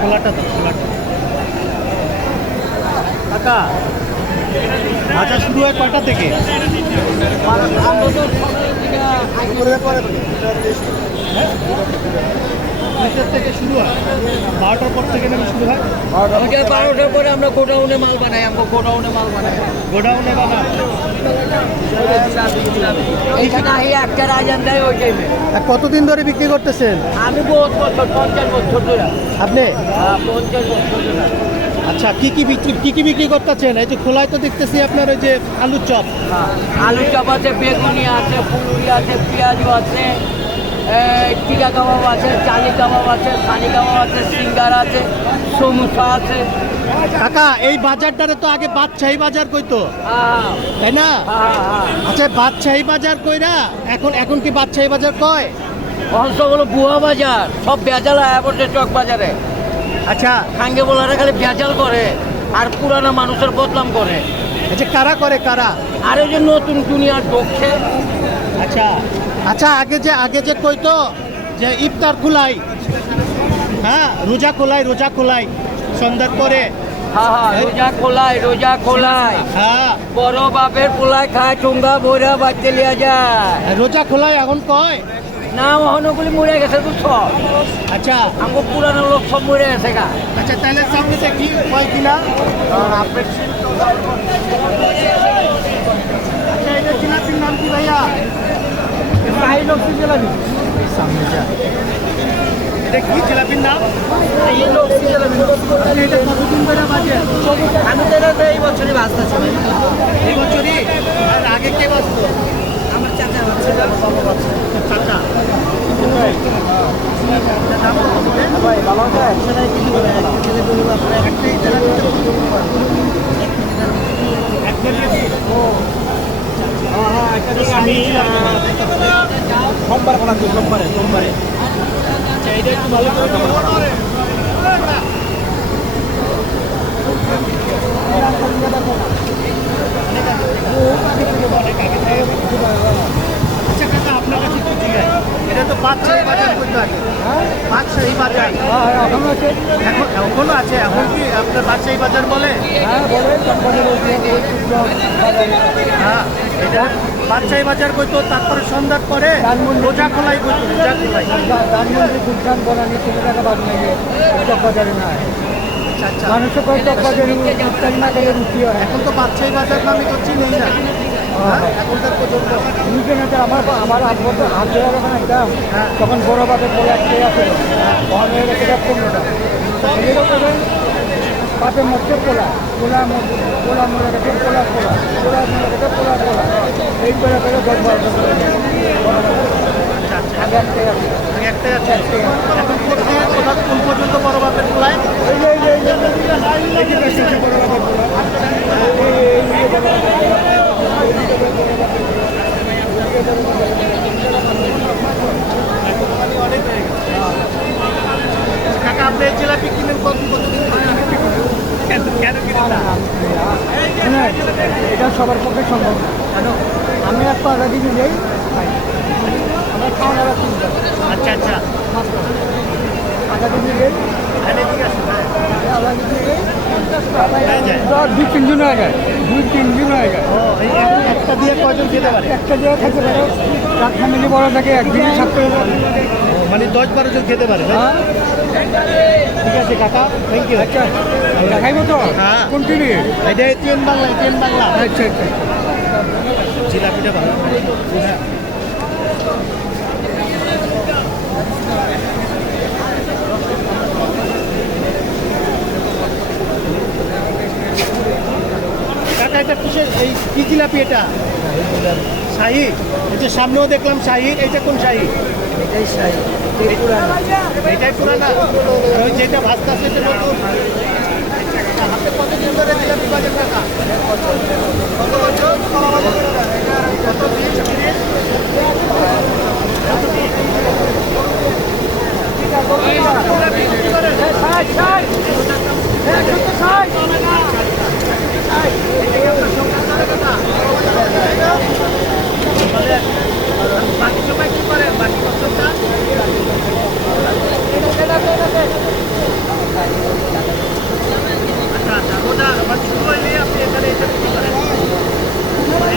খোলাটা তো খোলাটা কাকা আচ্ছা শুরু হয় কয়টা থেকে? দুইটার থেকে শুরু হয়? বারোটার পর থেকে নাকি শুরু হয়? আমাকে বারোটার পরে আমরা গোডাউনে মাল বানাই আমরা গোডাউনে মাল বানাই। গোডাউনে বানা এইখানে একটা রাজান দেয় ওই টাইমে কতদিন ধরে বিক্রি করতেছেন? আমি বহুত বছর পঞ্চাশ বছর ধরে। আপনি? হ্যাঁ, পঞ্চাশ বছর ধরে। আচ্ছা কি কি বিক্রি কি কি বিক্রি করতেছেন? এই যে খোলায় তো দেখতেছি আপনার ওই যে আলুর চপ। হ্যাঁ, আলু চপ আছে বেগুনি আছে ফুলুরি আছে পেঁয়াজও আছে। টিকা কাবাব আছে চালি কাবাব আছে সানি কাবাব আছে সিঙ্গার আছে সমুসা আছে। কাকা এই বাজারটারে তো আগে বাদশাহী বাজার কইতো। হ্যাঁ। তাই না? হ্যাঁ হ্যাঁ আচ্ছা বাদশাহী বাজার কইরা এখন এখন কি বাদশাহী বাজার কয়? অংশগুলো বুয়া বাজার সব বেজাল আয়া পড়ছে চক বাজারে। আচ্ছা। খাঙ্গে বলারা খালি বেজাল করে আর পুরানো মানুষের বদনাম করে। আচ্ছা কারা করে কারা? আর ওই যে নতুন দুনিয়ার ঢুকছে আচ্ছা। আচ্ছা আগে যে আগে যে কইতো যে ইফতার খোলাই। হ্যাঁ রোজা খোলাই রোজা খোলাই। সন্ধ্যার পরে। হ্যাঁ হ্যাঁ রোজা খোলায় রোজা খোলায় হ্যাঁ। বড় বাপের পোলায় খায় চুঙ্গা বইরা বাচ্চা লিয়া যায়। রোজা খোলাই এখন কয়? না অহনগুলি মরে গেছে বুঝছ আচ্ছা। আমাকে পুরানো লোক সব মরে গেছে গা। আচ্ছা তাহলে সামনে কি কয় কিনা? আচ্ছা এটা জিলাপির নাম কি ভাইয়া এই লোক কি জ্বালাবি সামনে যা এটা কি জিলাপির নাম? আচ্ছা, এটা কতদিন ধরে বাজে? আমি তো এটা এই বছরই বাঁচতেছি এই বছরই? আর আগে কে বাঁচত? আমার চাচা বাচ্চা বাবা বাচ্চা চাচা ভাই ভালো আছে একসাথে কিছু করে ছেলে দুই বাপরে একটাই জিলাপিতে কত টাকা পড়ে? এক কেজি? হ্যাঁ হ্যাঁ একটা আমি সোমবার বানাচ্ছি সোমবারে সোমবারে আচ্ছা এটা একটু ভালো করে খাবার আচ্ছা কাকা আপনার কাছে একটু জিজ্ঞাসা এটা তো বাদশাহী বাজার করতে আছে বাদশাহী বাজার এখন আছে এখন এখনও আছে এখন কি আপনার বাদশাহী বাজার বলে? হ্যাঁ বলে হ্যাঁ এটা বাদশাহী বাজার কইতো তারপরে সন্ধ্যার পরে রোজা খোলাই কইতো রোজা খোলাই। ধানমন্ত্রী গুলশান বনানি তিন টাকা বাদ বাজারে না আচ্ছা আচ্ছা। কয় চক ইফতারি না খেলে রুটি হয়। এখন তো বাদশাহী বাজার নামে করছি নেই না। হ্যাঁ। না আমার আমার আট বছর হাত যখন একটা তখন বড় বাপের বলে একটাই আছে হয়ে। পনেরোটা পাপের মধ্যে পোলা পোলা পোলা মরে গেছে পোলা পোলা পোলা মরে গেছে পোলা পোলা এই করে করে দশ। কাকা আপনি জিলাপি কিনেন কত কতদিন ধরে? কেন কেন কিনেন না না, এটা সবার পক্ষে সম্ভব। কেন? আমি এক পাকা দিকে যাই খাই। খাওয়া দাওয়া তিনটা আচ্ছা আচ্ছা। পাকা দিকে যাই হ্যাঁ। হয়ে। দুই তিন দিন হয়ে যায়। দুই তিন দিন হয়ে যায়। একটা দিয়ে কয়জন খেতে পারে? একটা দিয়ে খেতে পারো। চার ফ্যামিলি বড় থাকে একদিনই থাকতে মানে দশ বারো জন খেতে পারে হ্যাঁ। ঠিক আছে কাকা। থ্যাংক ইউ আচ্ছা দেখাইবো তো? হ্যাঁ। কোনটি নিয়ে এটা এটিএম বাংলা এটিএম বাংলা। আচ্ছা আচ্ছা। জিলাপিটা ভালো। হ্যাঁ। এটা কিসের? এই কি জিলাপি এটা? শাহি? এই যে সামনেও দেখলাম শাহি। এইটা কোন শাহি? এটাই সাই যেটা কতদিন ধরে কত সাই সাই বাকি সময় কি করেন বাকি বছরটা আচ্ছা আচ্ছা ওটা আমার শুরু হয়নি আপনি এখানে এসে বিক্রি করেন এর আগে কি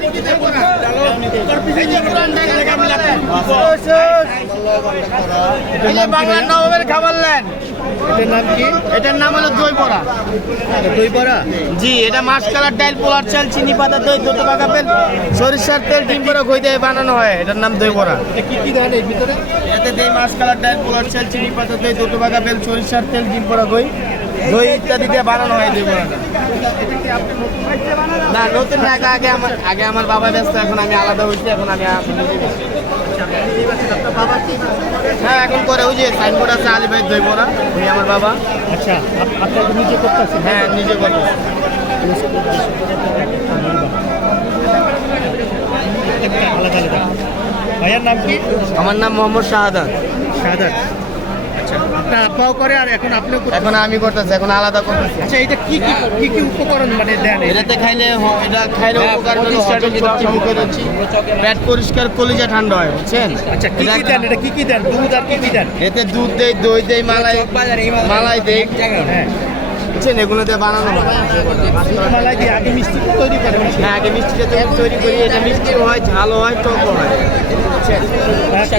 এটা পরোটা ভাইয়া এই যে ভিতরে বলছি এই যে দিয়ে গেতেছে সরিষার দই বড়লেন এই যে আলু কি দই বড়া এই যে পুরান ঢাকার খাবার লেন এই যে বাংলা নবাবের খাবার লেন এটার নাম কি এটার নাম হলো দই বড়া দই বড়া জি এটা মাছ কালার ডাল পোলার চাল চিনি পাতা দই দুটো পাকা পেল সরিষার তেল ডিম করে খই দিয়ে বানানো হয়। এটার নাম দই বড়া। কি কি দেন এর ভিতরে? এতে দেই মাছ কালার ডাল পোলার চাল চিনি পাতা দই দুটো পাকা পেল সরিষার তেল ডিম করা দই দই ইত্যাদি দিয়ে বানানো হয় দই বড়াটা। নতুন না আগে আগে আমার আগে আমার বাবা ব্যস্ত এখন আমি আলাদা হয়েছি এখন আমি নিজে বাবা কি হ্যাঁ এখন করে ওই যে সাইনবোর্ড আছে আলী ভাই দই বড়া উনি আমার বাবা। আচ্ছা আপ- আপনি তো নিজে করতেছেন? হ্যাঁ নিজে একটা আলাদা আলাদা। ভাইয়ার নাম কি? আমার নাম মোহাম্মদ শাহাদাত। শাহাদাত। আচ্ছা আপনার আব্বাও করে আর এখন আপনিও করেন এখন আমি করতেছি এখন আলাদা করতেছি। আচ্ছা এটা কি কি কি কি উপকরণ মানে দেন এটা? এটাতে খাইলে হ- এটা খাইলে উপকার হলো হজম শক্তি মুখে রুচি পেট পরিষ্কার কলিজা ঠান্ডা হয় বুঝছেন? আচ্ছা কি কি এটা- দেন? এটা কি কি দেন? দুধ আর কি কি দেন? এতে দুধ দেই দই দেই মালাই মালাই দেই। হ্যাঁ। বুঝছেন? এগুলো দিয়ে বানানো হয়। দুধ মালাই দিয়ে আগে মিষ্টি তৈরি করে হ্যাঁ আগে মিষ্টিটা তৈরি তৈরি করি এটা মিষ্টি হয় ঝালও হয় হয় হ্যাঁ, টক? হ্যাঁ। আচ্ছা।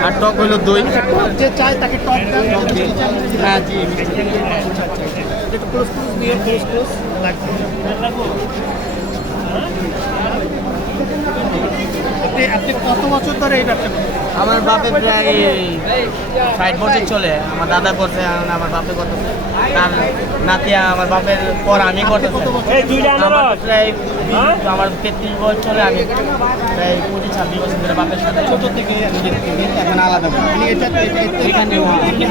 আর টক হলো দই। টক যে চায় তাকে টক হ্যাঁ জি একটু ক্লোজ ক্লোজ দিয়ে ক্লোজ ক্লোজ লাগবে। আপনি আপনি কত বছর ধরে এই ব্যবসা করেন? আমার বাপে প্রায় ষাট বছর চলে আমার দাদা করছে আমার বাপে কত তার নাতিয়া আমার বাপের পর আমি করতেছি। আমার প্রায় আমার তেত্রিশ বছর চলে আমি প্রায় পঁচিশ ছাব্বিশ বছর ধরে বাপের সাথে ছোট থেকে এখন আলাদা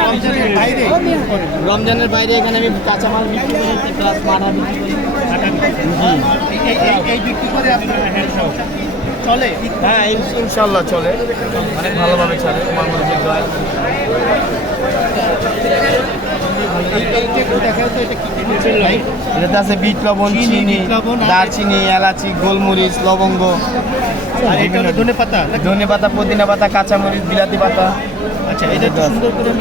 রমজানের বাইরে। রমজানের বাইরে। এখানে আমি কাঁচামাল বিক্রি করি প্লাস মাঠা বিক্রি করি। এই- এই- এই বিক্রি করে আপনার চলে? হ্যাঁ ইনশাল্লাহ চলে। অনেক ভালোভাবে চলে আমার মনে হয় এটাতে আছে বিট লবণ চিনি, দারচিনি এলাচি গোলমরিচ লবঙ্গ। ধনে পাতা? ধনে পাতা পুদিনা পাতা কাঁচামরিচ বিলাতি পাতা। আচ্ছা এটা সুন্দর করে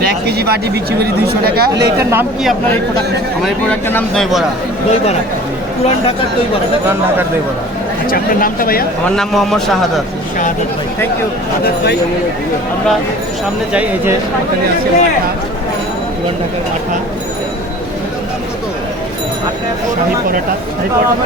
এটা এক কেজি বাটি বিক্রি করি দুইশো টাকা। তাহলে এটার নাম কি আপনার এই প্রোডাক্ট আমার এই প্রোডাক্টের নাম দই বড়া দই বড়া পুরান ঢাকার দই বড়া না? পুরান ঢাকার দই বড়া আচ্ছা আপনার নামটা ভাইয়া? আমার নাম মোহাম্মদ শাহাদাত। শাহাদাত ভাই। থ্যাংক ইউ শাহাদাত ভাই। আমরা সামনে যাই এই যে এখানে আছে মাঠা পুরান ঢাকার মাঠা। শাহি পরোটা। শাহি পরোটা।